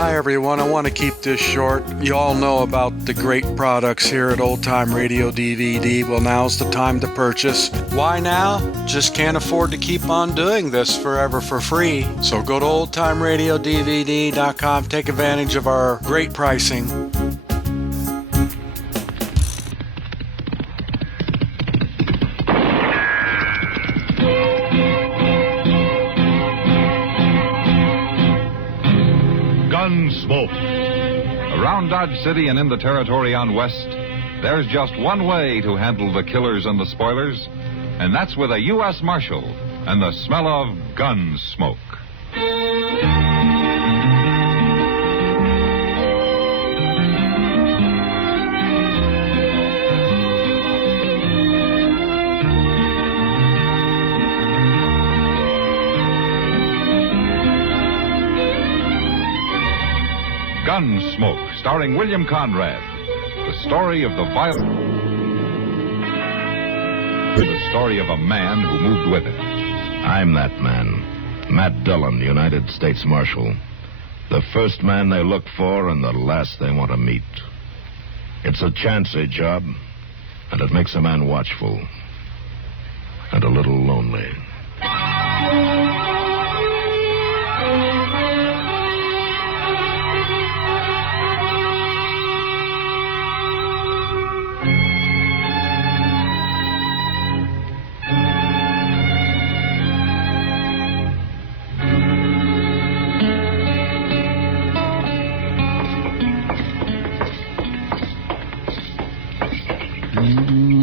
Hi everyone, I want to keep this short. You all know about the great products here at Old Time Radio DVD. Well, now's the time to purchase. Why now? Just can't afford to keep on doing this forever for free. So go to oldtimeradiodvd.com, take advantage of our great pricing. Gunsmoke. Around Dodge City and in the territory on West, there's just one way to handle the killers and the spoilers, and that's with a U.S. Marshal and the smell of Gunsmoke. Gunsmoke, starring William Conrad. The story of the story of a man who moved with it. I'm that man, Matt Dillon, United States Marshal. The first man they look for and the last they want to meet. It's a chancy job, and it makes a man watchful and a little lonely.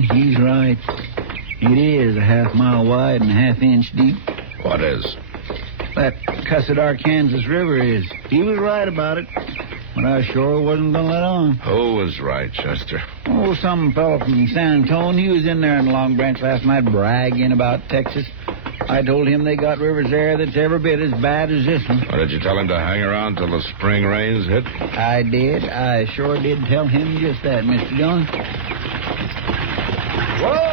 He's right. It is a half-mile wide and a half-inch deep. What is? That cussed Arkansas River is. He was right about it, but I sure wasn't going to let on. Who was right, Chester? Oh, some fellow from San Antonio. He was in there in the Long Branch last night bragging about Texas. I told him they got rivers there that's every bit as bad as this one. Or did you tell him to hang around till the spring rains hit? I did. I sure did tell him just that, Mr. Jones. Whoa!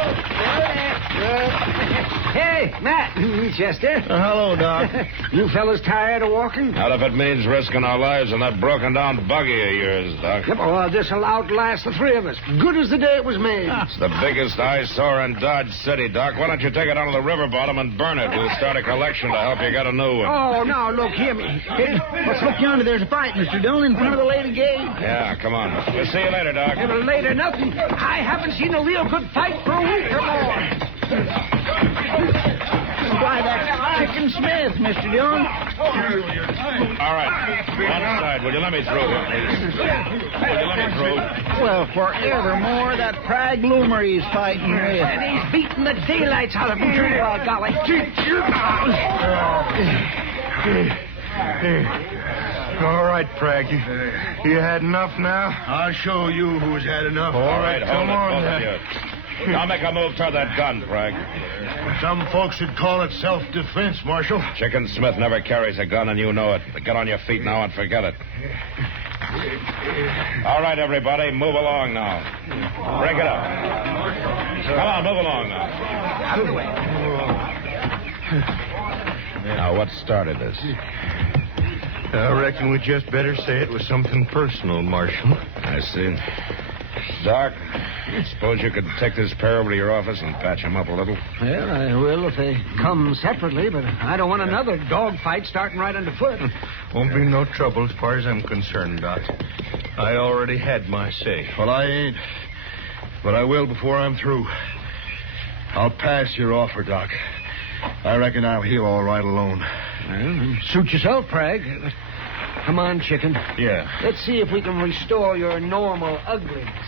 Hey, Matt. Chester. Hello, Doc. You fellas tired of walking? Not if it means risking our lives in that broken-down buggy of yours, Doc. Yep, well, this'll outlast the three of us. Good as the day it was made. It's the biggest eyesore in Dodge City, Doc. Why don't you take it down to the river bottom and burn it? We'll start a collection to help you get a new one. Oh, now, look, hear me. Hey, let's look yonder. There's a fight, Mr. Dillon, in front of the lady gate. Yeah, come on. We'll see you later, Doc. Never later, nothing. I haven't seen a real good fight for a week or more. Why, that's Chicken Smith, Mr. Dillon. All right. One side. Will you let me through here, please? Will you let me through? Well, forevermore, that Prague loomer he's fighting with. And he's beating the daylights out of him, too, by golly. All right, Prague. You had enough now? I'll show you who's had enough. All right, come hold on it, both of you. Now make a move toward that gun, Frank. Some folks would call it self-defense, Marshal. Chicken Smith never carries a gun, and you know it. But get on your feet now and forget it. All right, everybody, move along now. Break it up. Come on, move along now. Out of the way. Now, what started this? I reckon we just better say it was something personal, Marshal. I see. Doc, suppose you could take this pair over to your office and patch him up a little? Well, I will if they come separately, but I don't want another dog fight starting right underfoot. Won't be no trouble as far as I'm concerned, Doc. I already had my say. Well, I ain't. But I will before I'm through. I'll pass your offer, Doc. I reckon I'll heal all right alone. Well, suit yourself, Prague. Come on, Chicken. Yeah. Let's see if we can restore your normal ugliness.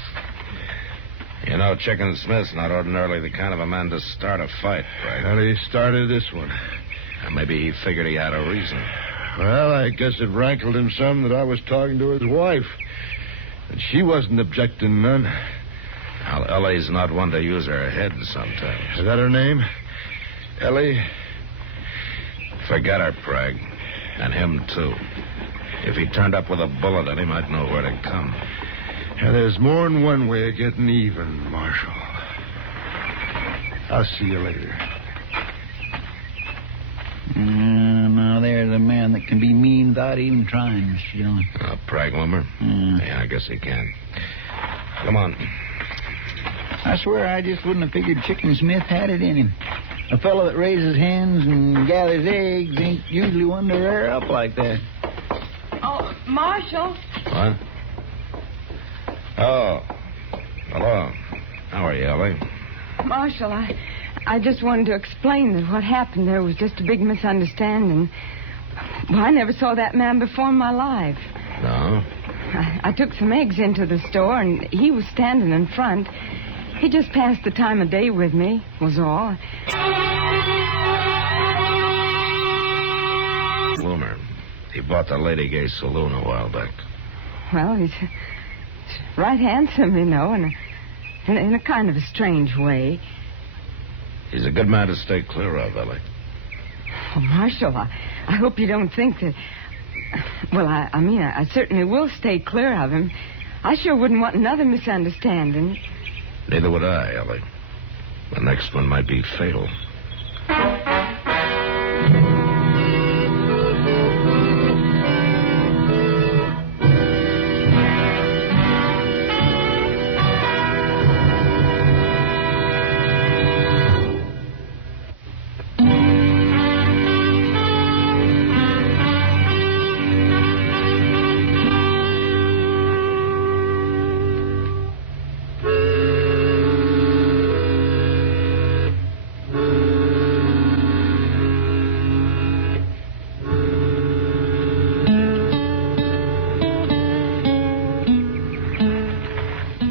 You know, Chicken Smith's not ordinarily the kind of a man to start a fight, right? Well, he started this one. And maybe he figured he had a reason. Well, I guess it rankled him some that I was talking to his wife. And she wasn't objecting none. Well, Ellie's not one to use her head sometimes. Is that her name? Ellie? Forget her, Prague. And him, too. If he turned up with a bullet in him, I'd know where to come. Yeah, there's more than one way of getting even, Marshal. I'll see you later. Now, Now, there's a man that can be mean without even trying, Mr. Dillon. Prag Lumber? Yeah, I guess he can. Come on. I swear I just wouldn't have figured Chicken Smith had it in him. A fellow that raises hens and gathers eggs ain't usually one to rear up like that. Oh, Marshal. What? Oh. Hello. How are you, Ellie? Marshal, I just wanted to explain that what happened there was just a big misunderstanding. Well, I never saw that man before in my life. No? I took some eggs into the store, and he was standing in front. He just passed the time of day with me, was all. Bloomer. He bought the Lady Gay Saloon a while back. Well, he's right handsome, you know, in a kind of a strange way. He's a good man to stay clear of, Ellie. Oh, Marshal, I hope you don't think that... Well, I mean, I certainly will stay clear of him. I sure wouldn't want another misunderstanding. Neither would I, Ellie. The next one might be fatal.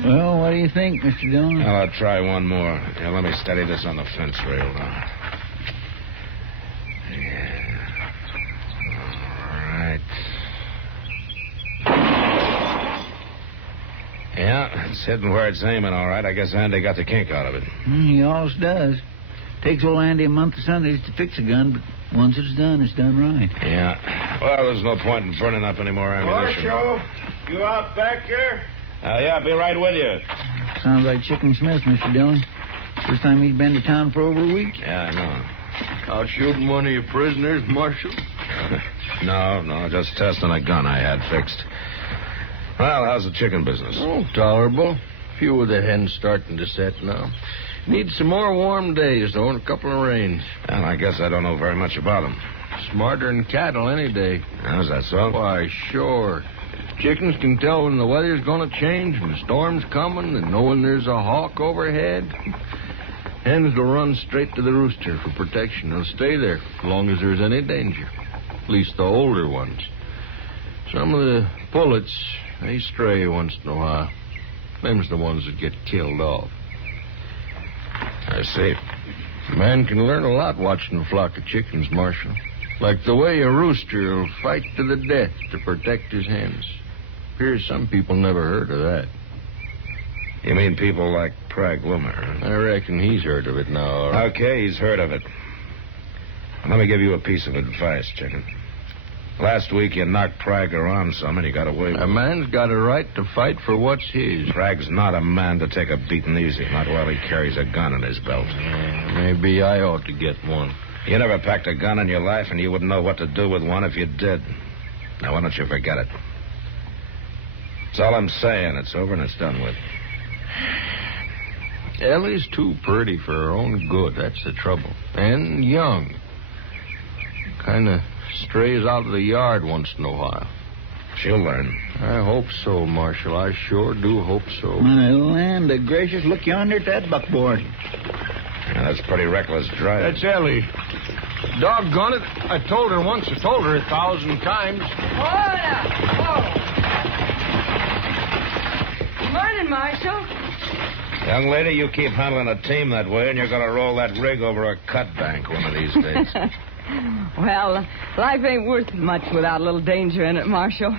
Well, what do you think, Mr. Dillon? Well, I'll try one more. Here, let me steady this on the fence rail now. Yeah. All right. Yeah, it's hitting where it's aiming, all right. I guess Andy got the kink out of it. He always does. Takes old Andy a month of Sundays to fix a gun, but once it's done right. Yeah. Well, there's no point in burning up any more ammunition. Marshal, you out back here? Yeah, be right with you. Sounds like Chicken Smith, Mr. Dillon. First time he's been to town for over a week. Yeah, I know. Out shooting one of your prisoners, Marshal? No, just testing a gun I had fixed. Well, how's the chicken business? Oh, tolerable. Few of the hens starting to set now. Need some more warm days, though, and a couple of rains. Well, I guess I don't know very much about them. Smarter than cattle any day. How's that so? Why, sure. Chickens can tell when the weather's going to change, when the storm's coming, and know when there's a hawk overhead. Hens will run straight to the rooster for protection. They'll stay there as long as there's any danger. At least the older ones. Some of the pullets, they stray once in a while. Them's the ones that get killed off. I see. A man can learn a lot watching a flock of chickens, Marshal. Like the way a rooster will fight to the death to protect his hens. Appears some people never heard of that. You mean people like Prag Lumber? I reckon he's heard of it now. All right. Okay, he's heard of it. Let me give you a piece of advice, Chicken. Last week you knocked Prag around some and he got away with it. A man's got a right to fight for what's his. Prag's not a man to take a beating easy, not while he carries a gun in his belt. Maybe I ought to get one. You never packed a gun in your life, and you wouldn't know what to do with one if you did. Now, why don't you forget it? That's all I'm saying. It's over and it's done with. Ellie's too pretty for her own good, that's the trouble. And young. Kind of strays out of the yard once in a while. She'll learn. I hope so, Marshal. I sure do hope so. My land of gracious, look yonder at that buckboard. Yeah, that's pretty reckless driving. That's Ellie. Doggone it. I told her once. I told her 1,000 times. Good morning, Marshal. Young lady, you keep handling a team that way, and you're going to roll that rig over a cut bank one of these days. Well, life ain't worth much without a little danger in it, Marshal.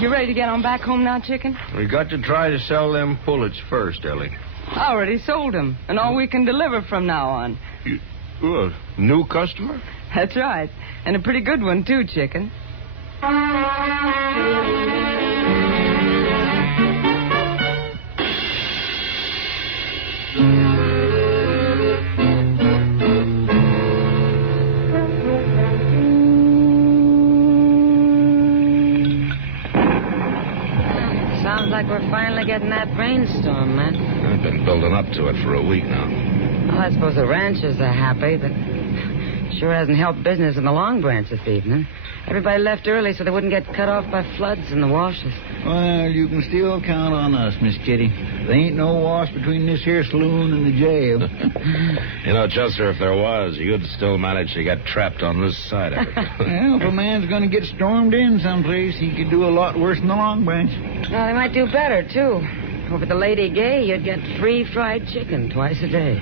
You ready to get on back home now, Chicken? We got to try to sell them pullets first, Ellie. I already sold them, and all we can deliver from now on. New customer? That's right. And a pretty good one, too, Chicken. like we're finally getting that rainstorm, Matt. I've been building up to it for a week now. Well, I suppose the ranchers are happy, but sure hasn't helped business in the Long Branch this evening. Everybody left early so they wouldn't get cut off by floods in the washes. Well, you can still count on us, Miss Kitty. There ain't no wash between this here saloon and the jail. You know, Chester, if there was, you'd still manage to get trapped on this side of it. Well, if a man's going to get stormed in someplace, he could do a lot worse than the Long Branch. Well, they might do better, too. Over the Lady Gay, you'd get free fried chicken twice a day.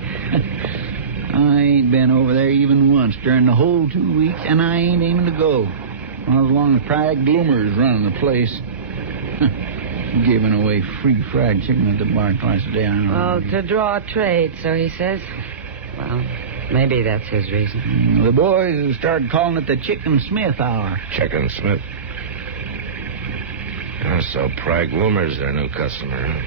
I ain't been over there even once during the whole 2 weeks, and I ain't aiming to go. Well, as long as Prag Bloomer's running the place. Giving away free fried chicken at the bar twice a day. I don't know. Well, to draw trade, so he says. Well, maybe that's his reason. The boys have started calling it the Chicken Smith Hour. Chicken Smith. So Prag Bloomer's their new customer, huh?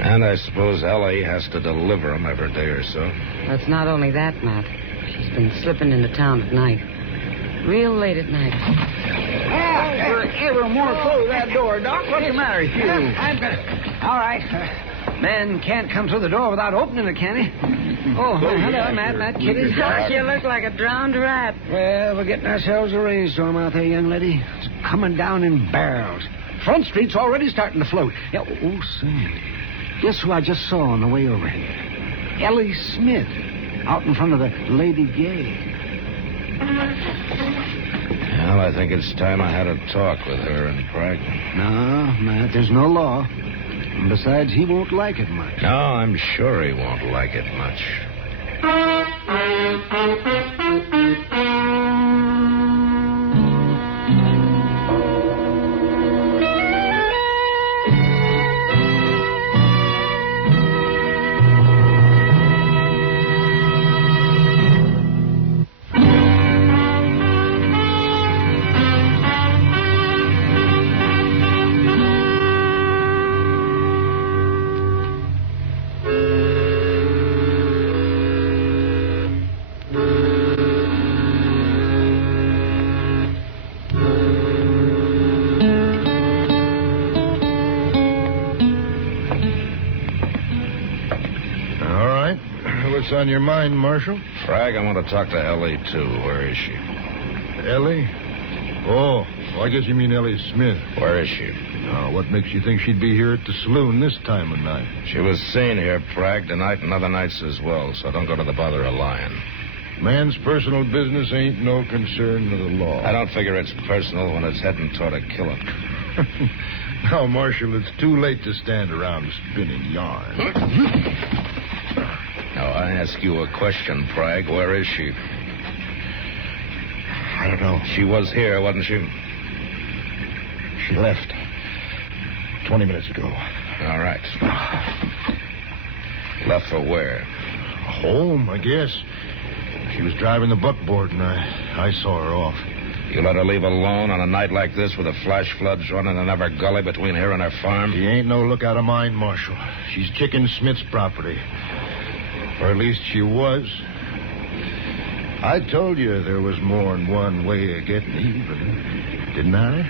And I suppose Ellie has to deliver them every day or so. It's not only that, Matt. She's been slipping into town at night. Real late at night. Ever more close that door, Doc. What's the matter with you? I'm gonna... All right. Man can't come through the door without opening it, can he? Oh, hello, Matt, Kitty. You look like a drowned rat. Well, we're getting ourselves a rainstorm out there, young lady. It's coming down in barrels. Front Street's already starting to float. Yeah, oh, say. Guess who I just saw on the way over? Ellie Smith, out in front of the Lady Gay. Well, I think it's time I had a talk with her and Prag. No, Matt, there's no law. And besides, he won't like it much. No, I'm sure he won't like it much. What's on your mind, Marshal? Frag, I want to talk to Ellie, too. Where is she? Ellie? Oh, I guess you mean Ellie Smith. Where is she? Now, what makes you think she'd be here at the saloon this time of night? She was seen here, Prag, tonight and other nights as well, so don't go to the bother of lying. Man's personal business ain't no concern of the law. I don't figure it's personal when it's heading toward a killer. Now, Marshal, it's too late to stand around spinning yarn. Now, I ask you a question, Prag. Where is she? I don't know. She was here, wasn't she? She left 20 minutes ago. All right. Left for where? Home, I guess. She was driving the buckboard, and I saw her off. You let her leave alone on a night like this with the flash floods running in every gully between here and her farm? She ain't no lookout of mine, Marshal. She's Chicken Smith's property. Or at least she was. I told you there was more than one way of getting even, didn't I?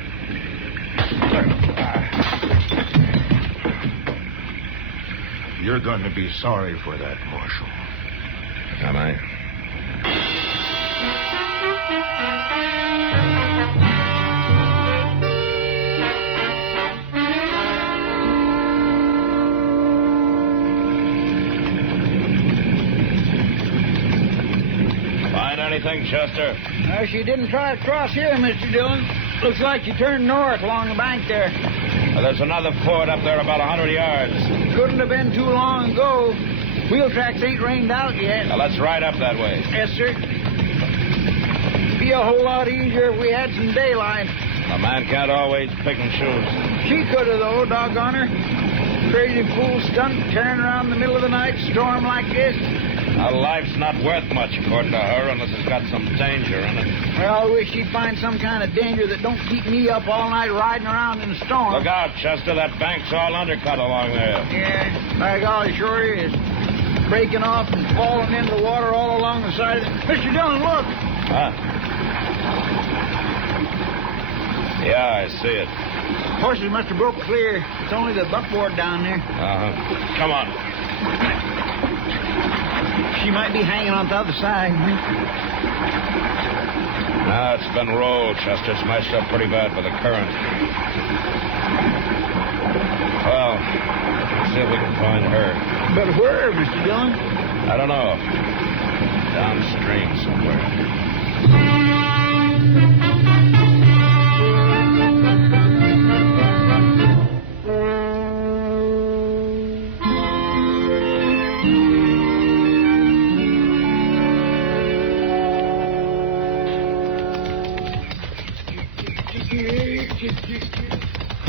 You're going to be sorry for that, Marshal. Am I? Anything, Chester? She didn't try to cross here, Mr. Dillon. Looks like you turned north along the bank there. Well, there's another ford up there about 100 yards. Couldn't have been too long ago. Wheel tracks ain't rained out yet. Now, let's ride up that way. Yes, sir. Be a whole lot easier if we had some daylight. A man can't always pick and choose. She could have, though, doggone her. Crazy fool stunt tearing around the middle of the night, storm like this. A life's not worth much, according to her, unless it's got some danger in it. Well, I wish she'd find some kind of danger that don't keep me up all night riding around in the storm. Look out, Chester. That bank's all undercut along there. Yeah, by golly, sure is. Breaking off and falling into the water all along the side of it. Mr. Dillon, look. Huh? Yeah, I see it. Horses must have broke clear. It's only the buckboard down there. Uh-huh. Come on. She might be hanging on the other side. No, it's been rolled, Chester. Smashed up pretty bad by the current. Well, let's see if we can find her. But where, Mr. Dillon? I don't know. Downstream somewhere.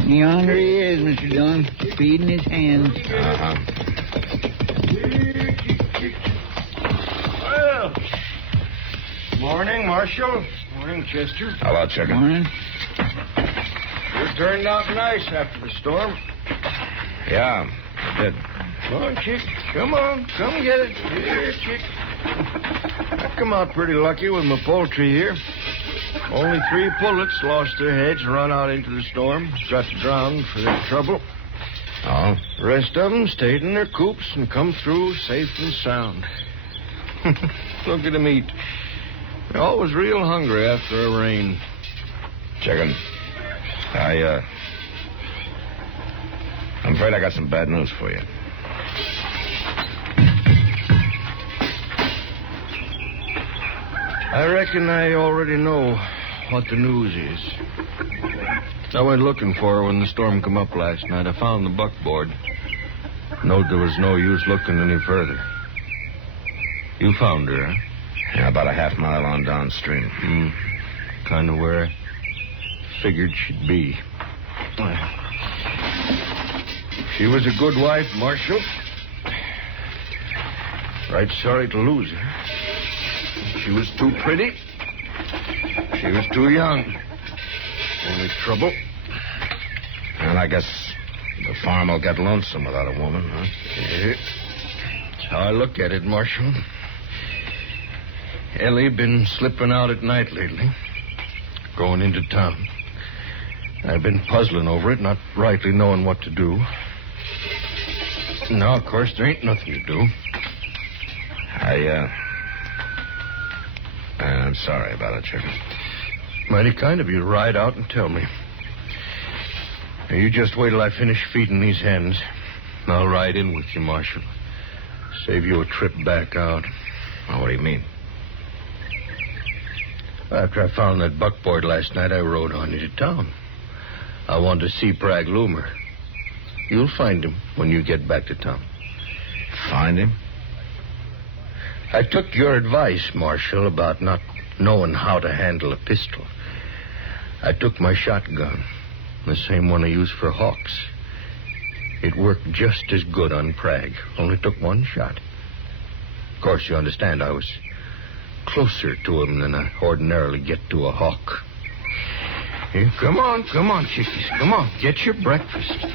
Yonder he is, Mr. Dillon, feeding his hands. Uh-huh. Well, morning, Marshal. Morning, Chester. Hello, Chicken. Morning. You turned out nice after the storm. Yeah, I did. Come on, Chick. Come on. Come get it. Here, Chick. I come out pretty lucky with my poultry here. Only 3 pullets lost their heads and run out into the storm. Got drowned for their trouble. Oh? The rest of them stayed in their coops and come through safe and sound. Look at them eat. They're always real hungry after a rain. Chicken. I'm afraid I got some bad news for you. I reckon I already know what the news is. I went looking for her when the storm come up last night. I found the buckboard. Knowed there was no use looking any further. You found her, huh? Yeah, about a half mile on downstream. Kind of where I figured she'd be. She was a good wife, Marshal. Right sorry to lose her. She was too pretty. She was too young. Only trouble. And I guess the farm will get lonesome without a woman, huh? Yeah. That's how I look at it, Marshal. Ellie been slipping out at night lately, going into town. I've been puzzling over it, not rightly knowing what to do. Now, of course, there ain't nothing to do. I'm sorry about it, Chicken. Mighty kind of you to ride out and tell me. Now, you just wait till I finish feeding these hens. And I'll ride in with you, Marshal. Save you a trip back out. Oh, what do you mean? After I found that buckboard last night, I rode on into town. I wanted to see Prague Loomer. You'll find him when you get back to town. Find him? I took your advice, Marshal, about not knowing how to handle a pistol. I took my shotgun, the same one I used for hawks. It worked just as good on Prague, only took one shot. Of course, you understand, I was closer to him than I ordinarily get to a hawk. Here, come on, chickies. Come on, get your breakfast.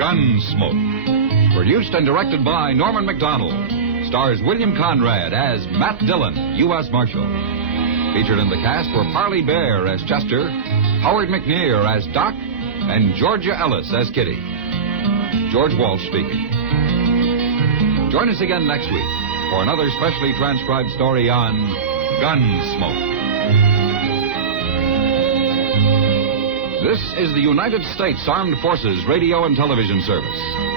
Gunsmoke. Produced and directed by Norman McDonald. Stars William Conrad as Matt Dillon, U.S. Marshal. Featured in the cast were Parley Bear as Chester, Howard McNear as Doc, and Georgia Ellis as Kitty. George Walsh speaking. Join us again next week for another specially transcribed story on Gunsmoke. This is the United States Armed Forces Radio and Television Service.